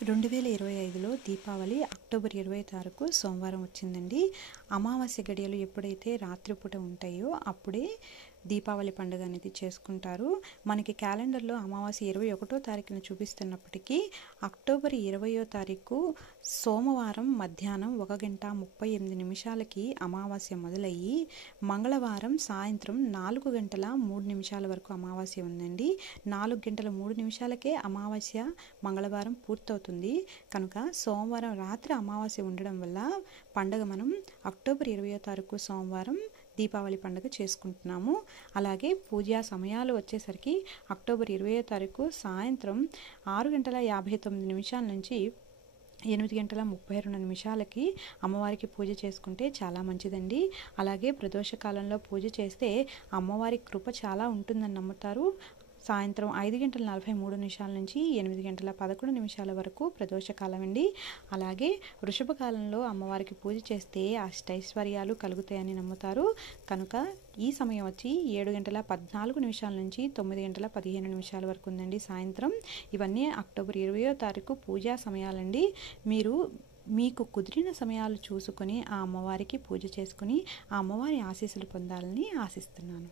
2025లో Deepavali October 20 తారీఖు సోమవారం వచ్చిందండి. అమావాస్య గడియలు ఎప్పుడైతే రాత్రిపూట ఉంటాయో అప్పుడే దీపావళి పండుగ అనేది చేసుకుంటారు. మనకి క్యాలెండర్లో అమావాస్య 21వ తారీఖున చూపిస్తున్నప్పటికీ అక్టోబర్ 20వ తారీఖు సోమవారం మధ్యాహ్నం 1:38 అమావాస్య మొదలయ్యి మంగళవారం సాయంత్రం 4:03 వరకు అమావాస్య ఉందండి. 4:03కే అమావాస్య మంగళవారం పూర్తవుతుంది. కనుక సోమవారం రాత్రి అమావాస్య ఉండడం వల్ల పండుగ మనం అక్టోబర్ 20వ తారీఖు సోమవారం దీపావళి పండుగ చేసుకుంటున్నాము. అలాగే పూజా సమయాలు వచ్చేసరికి అక్టోబర్ 20వ తారీఖు సాయంత్రం 6:59 నుంచి 8:32 అమ్మవారికి పూజ చేసుకుంటే చాలా మంచిదండి. అలాగే ప్రదోష కాలంలో పూజ చేస్తే అమ్మవారి కృప చాలా ఉంటుందని నమ్ముతారు. సాయంత్రం 5:43 నుంచి 8:11 వరకు ప్రదోషకాలం అండి. అలాగే వృషభ కాలంలో అమ్మవారికి పూజ చేస్తే అష్టైశ్వర్యాలు కలుగుతాయని నమ్ముతారు. కనుక ఈ సమయం వచ్చి 7:14 నుంచి 9:15 వరకు ఉందండి సాయంత్రం. ఇవన్నీ అక్టోబర్ 20వ తారీఖు పూజా సమయాలండి. మీకు కుదిరిన సమయాలు చూసుకొని ఆ అమ్మవారికి పూజ చేసుకుని ఆ అమ్మవారి ఆశీస్సులు పొందాలని ఆశిస్తున్నాను.